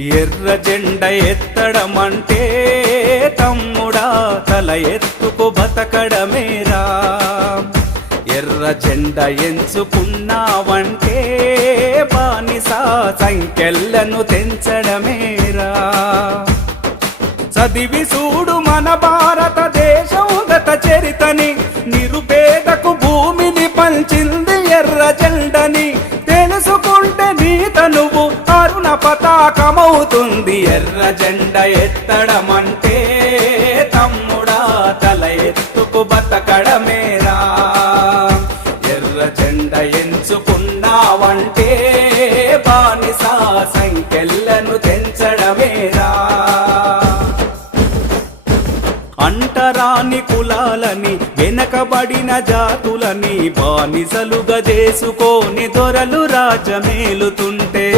ఎర్ర జెండ ఎత్తడమంటే తమ్ముడా తల ఎత్తుకు బతకడమేరా. ఎర్ర జెండ ఎంచుకున్నావంటే బానిస సంఖ్యలను తెంచడమేరా. చదివి చూడు మన భారతదేశం గత చరితని, నిరుపేదకు భూమిని పంచింది ఎర్ర జెండని. తెలుసుకుంటే నీ తనువు అరుణ పతాకమవుతుంది. ఎర్ర జెండ ఎత్తడమంటే తమ్ముడా తల ఎత్తుకు బతకడమేరా. ఎర్ర జెండ ఎంచుకున్నావంటే బానిస సంఖ్యలను తెంచడమేరా. అంటరాని కులాలని వెనకబడిన జాతులని బానిసలుగా చేసుకొని దొరలు రాజ్యమేలుతుంటే